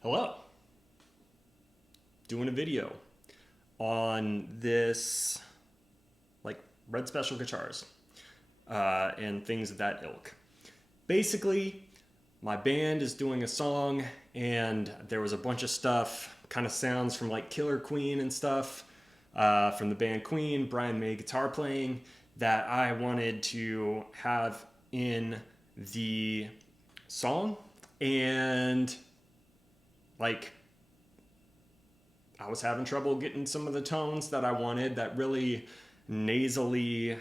Hello. Doing a video on this, like, red special guitars and things of that ilk. Basically, my band is doing a song and there was a bunch of stuff, kind of sounds from like Killer Queen and stuff from the band Queen, Brian May guitar playing, that I wanted to have in the song. And like, I was having trouble getting some of the tones that I wanted, that really nasally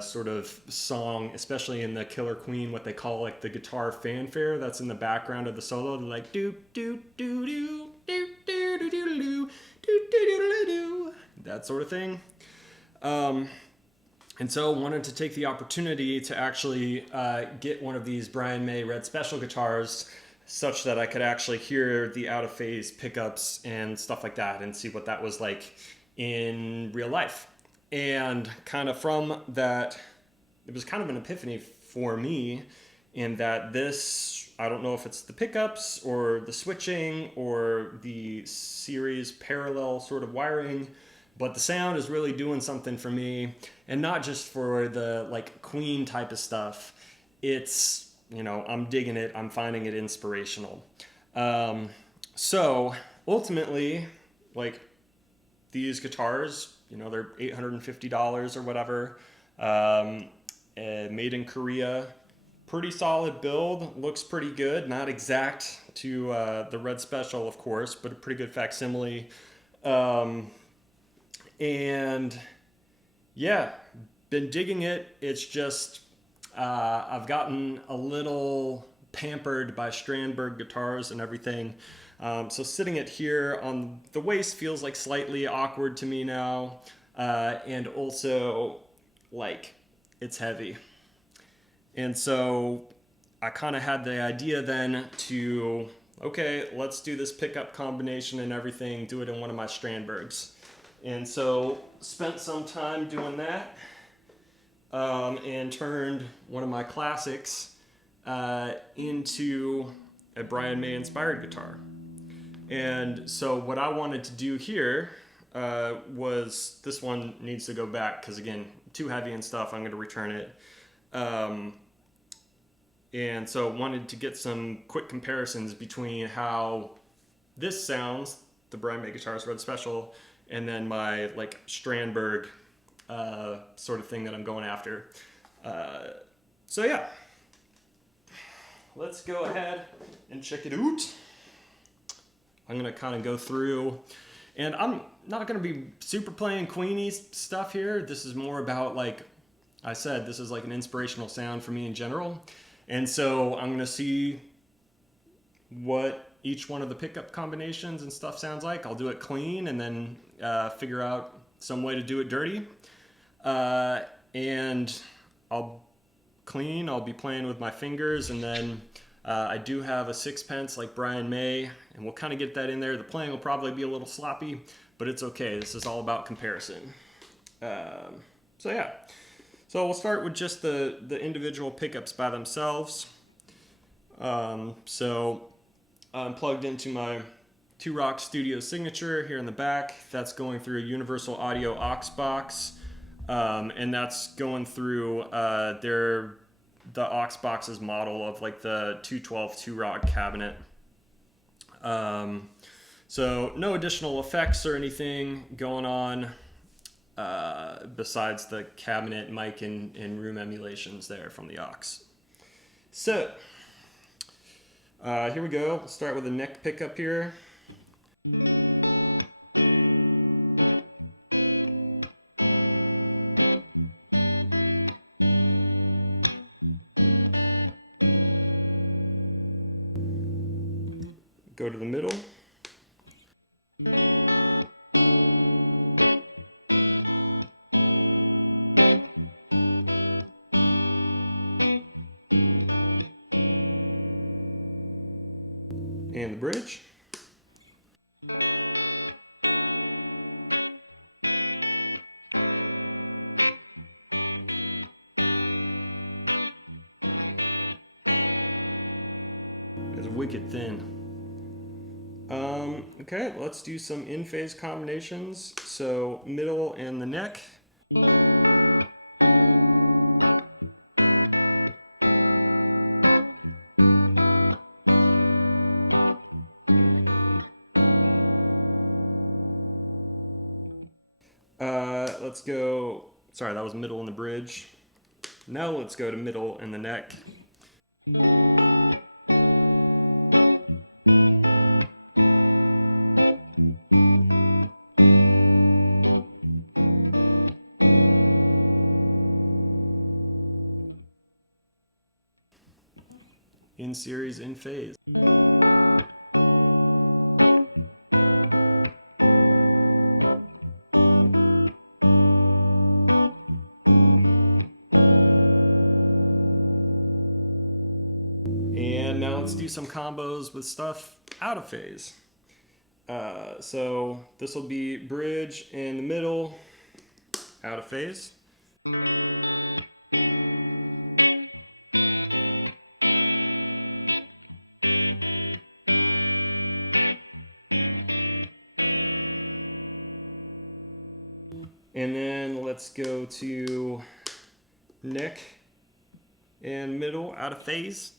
sort of song, especially in the Killer Queen, what they call like the guitar fanfare that's in the background of the solo. They're like do do do do do do do do do do do do, that sort of thing. And so wanted to take the opportunity to actually get one of these Brian May Red Special guitars such that I could actually hear the out of phase pickups and stuff like that and see what that was like in real life. And kind of from that, it was kind of an epiphany for me in that this, I don't know if it's the pickups or the switching or the series parallel sort of wiring, but the sound is really doing something for me, and not just for the like Queen type of stuff. It's, you know, I'm digging it. I'm finding it inspirational. So ultimately, like, these guitars, you know, they're $850 or whatever. Made in Korea. Pretty solid build. Looks pretty good. Not exact to the Red Special, of course, but a pretty good facsimile. And yeah, been digging it. It's just I've gotten a little pampered by Strandberg guitars and everything. So sitting it here on the waist feels like slightly awkward to me now. And also, like, it's heavy. And so I kind of had the idea then to, okay, let's do this pickup combination and everything, do it in one of my Strandbergs. And so spent some time doing that. And turned one of my classics into a Brian May inspired guitar. And so what I wanted to do here was, this one needs to go back because, again, too heavy and stuff. I'm going to return it. And so wanted to get some quick comparisons between how this sounds, the Brian May Guitars Red Special, and then my like Strandberg sort of thing that I'm going after. So yeah, let's go ahead and check it out. I'm gonna kind of go through, and I'm not gonna be super playing Queenie stuff here. This is more about, like I said, this is like an inspirational sound for me in general. And so I'm gonna see what each one of the pickup combinations and stuff sounds like. I'll do it clean and then figure out some way to do it dirty. And I'll be playing with my fingers, and then I do have a sixpence like Brian May, and we'll kind of get that in there. The playing will probably be a little sloppy, but it's okay. This is all about comparison. So yeah, so we'll start with just the individual pickups by themselves. So I'm plugged into my Two Rock Studio Signature here in the back. That's going through a Universal Audio aux box. And that's going through the aux box's model of like the 212 Two Rock cabinet. So no additional effects or anything going on besides the cabinet mic and room emulations there from the aux. So here we go. We'll start with a neck pickup here. Go to the middle. And the bridge. It's wicked thin. Okay, let's do some in-phase combinations. So middle and the neck. Let's go, sorry, that was middle and the bridge. Now let's go to middle and the neck. In series, in phase. And now let's do some combos with stuff out of phase. So this will be bridge in the middle, out of phase. And then let's go to neck and middle, out of phase.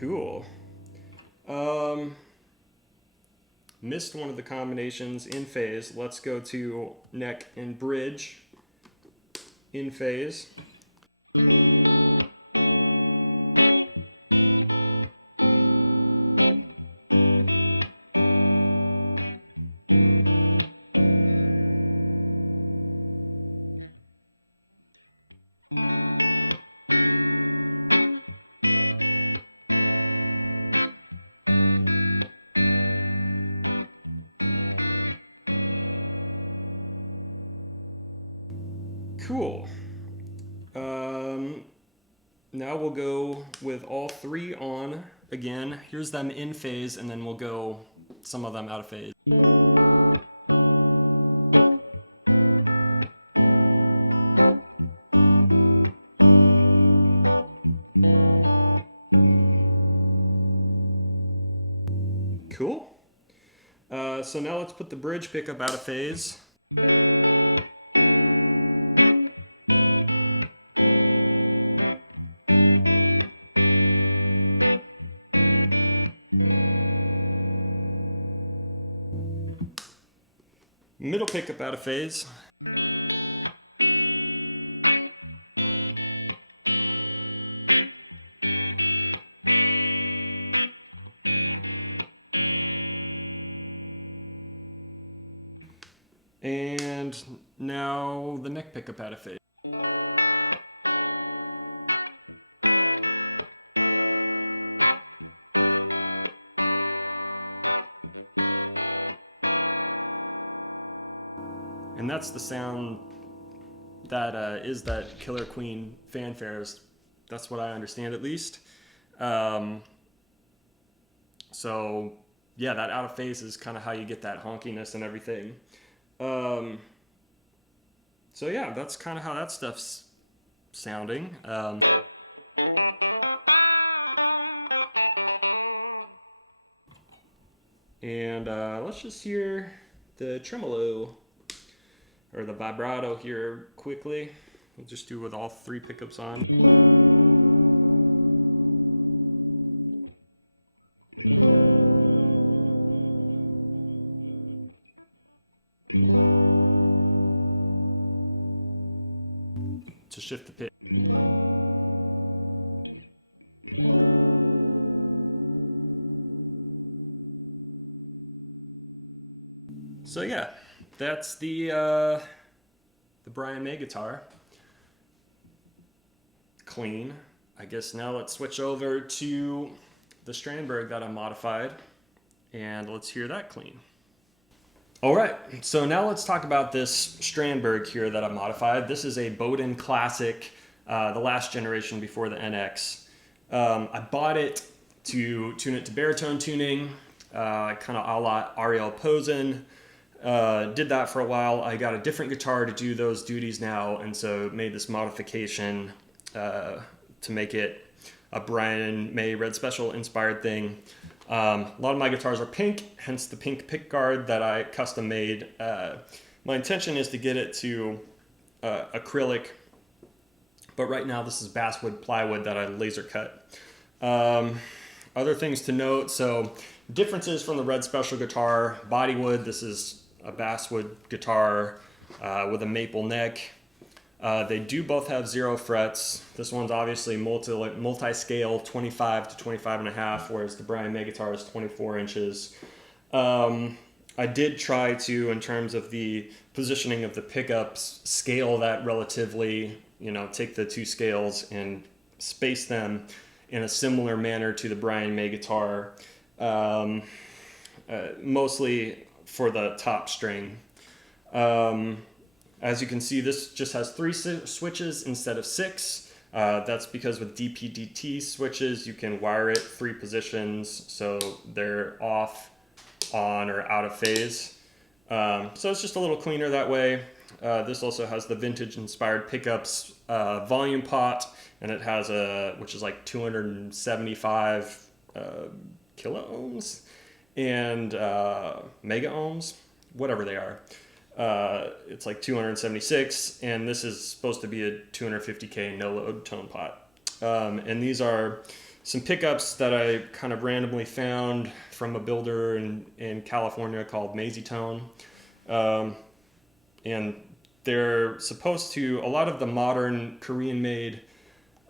Cool. Missed one of the combinations in phase. Let's go to neck and bridge in phase. Cool. Now we'll go with all three on again. Here's them in phase, and then we'll go some of them out of phase. Cool. So now let's put the bridge pickup out of phase. Middle pickup out of phase. And now the neck pickup out of phase. And that's the sound that is that Killer Queen fanfares. That's what I understand, at least. So yeah, that out of phase is kind of how you get that honkiness and everything. So yeah, that's kind of how that stuff's sounding. And let's just hear the tremolo or the vibrato here quickly. We'll just do it with all three pickups on. To shift the pitch. So yeah, that's the Brian May guitar. Clean. I guess now let's switch over to the Strandberg that I modified, and let's hear that clean. All right, so now let's talk about this Strandberg here that I modified. This is a Boden Classic, the last generation before the NX. I bought it to tune it to baritone tuning, kind of a la Ariel Posen. Did that for a while. I got a different guitar to do those duties now, and so made this modification to make it a Brian May Red Special inspired thing. A lot of my guitars are pink, hence the pink pickguard that I custom made. My intention is to get it to acrylic, but right now this is basswood plywood that I laser cut. Other things to note, so differences from the Red Special guitar: bodywood. This is a basswood guitar with a maple neck. They do both have 0 frets. This one's obviously multi-scale, 25 to 25 and a half, whereas the Brian May guitar is 24 inches. I did try to, in terms of the positioning of the pickups, scale that relatively, take the 2 scales and space them in a similar manner to the Brian May guitar, mostly for the top string. As you can see, this just has 3 switches instead of 6. That's because with DP/DT switches, you can wire it 3 positions, so they're off, on, or out of phase. So it's just a little cleaner that way. This also has the vintage inspired pickups volume pot, and it has which is like 275 kilo ohms and mega ohms, whatever they are. It's like 276, and this is supposed to be a 250K no-load tone pot. And these are some pickups that I kind of randomly found from a builder in California called Maisie Tone. And they're supposed to, a lot of the modern Korean-made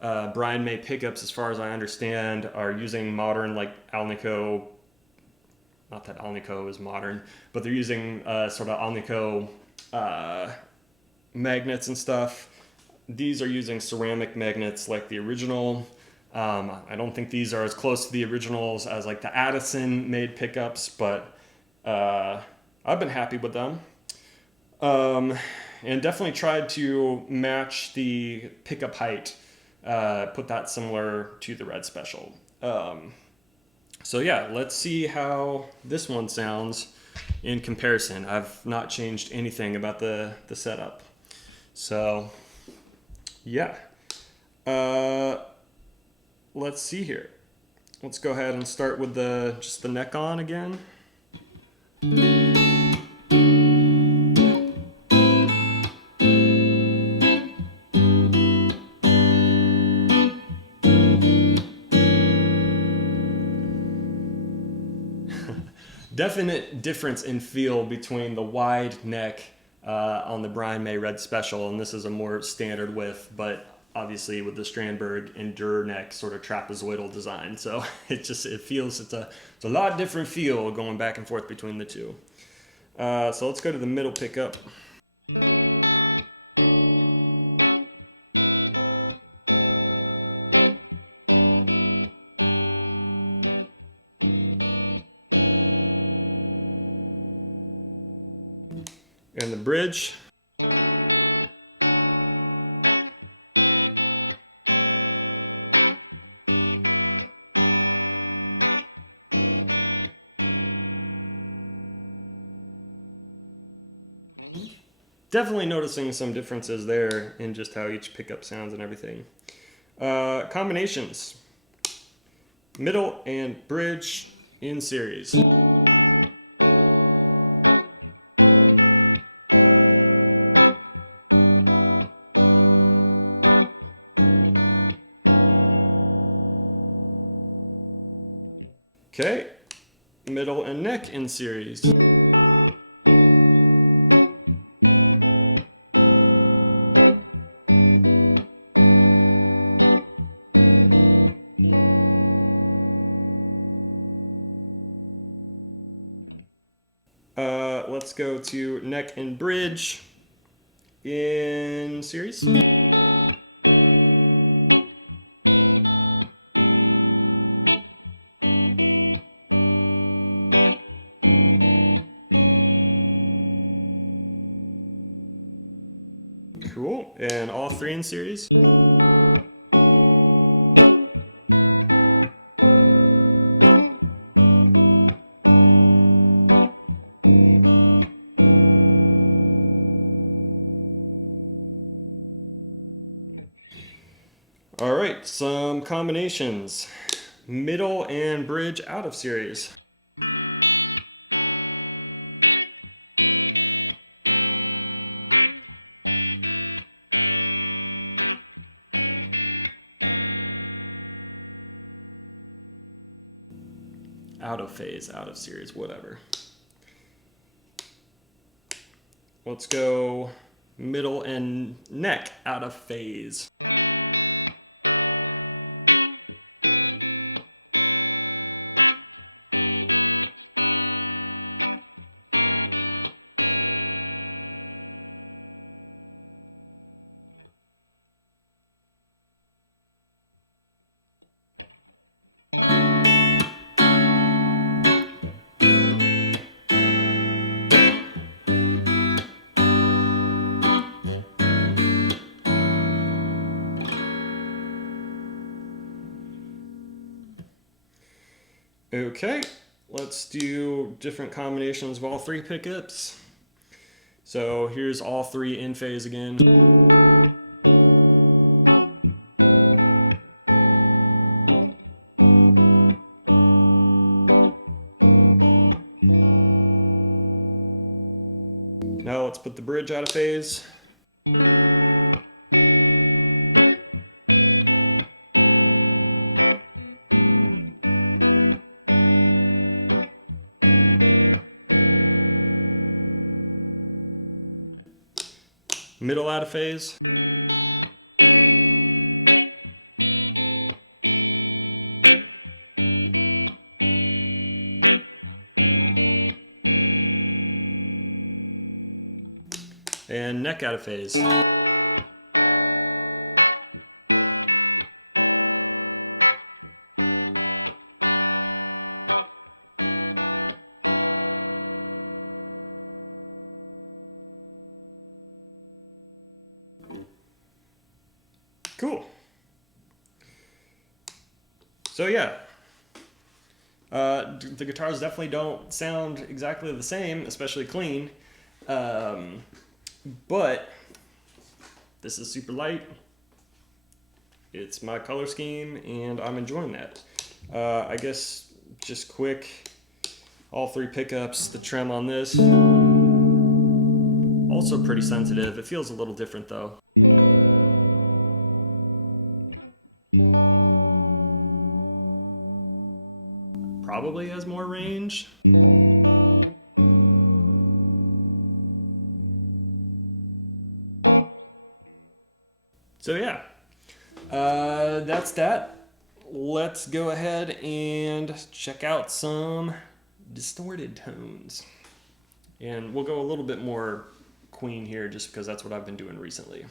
Brian May pickups, as far as I understand, are using modern, like Alnico. Not that Alnico is modern, but they're using sort of Alnico magnets and stuff. These are using ceramic magnets like the original. I don't think these are as close to the originals as like the Addison made pickups, but I've been happy with them. And definitely tried to match the pickup height, put that similar to the Red Special. So yeah, let's see how this one sounds in comparison. I've not changed anything about the setup. So yeah, let's see here. Let's go ahead and start with just the neck on again. Definite difference in feel between the wide neck on the Brian May Red Special, and this is a more standard width, but obviously with the Strandberg Endure neck sort of trapezoidal design. So it feels, it's a lot different feel going back and forth between the two. So let's go to the middle pickup. And the bridge. Definitely noticing some differences there in just how each pickup sounds and everything. Combinations. Middle and bridge in series. Okay, middle and neck in series. Let's go to neck and bridge in series. Cool, and all 3 in series. right, some combinations. Middle and bridge out of series. Out of phase, out of series, whatever. Let's go middle and neck out of phase. Okay, let's do different combinations of all three pickups. So here's all three in phase again. Now let's put the bridge out of phase. Middle out of phase. And neck out of phase. Cool. So yeah, the guitars definitely don't sound exactly the same, especially clean. But this is super light. It's my color scheme, and I'm enjoying that. I guess just quick, all three pickups, the trem on this. Also pretty sensitive. It feels a little different though. Probably has more range. So yeah, that's that. Let's go ahead and check out some distorted tones. And we'll go a little bit more Queen here just because that's what I've been doing recently.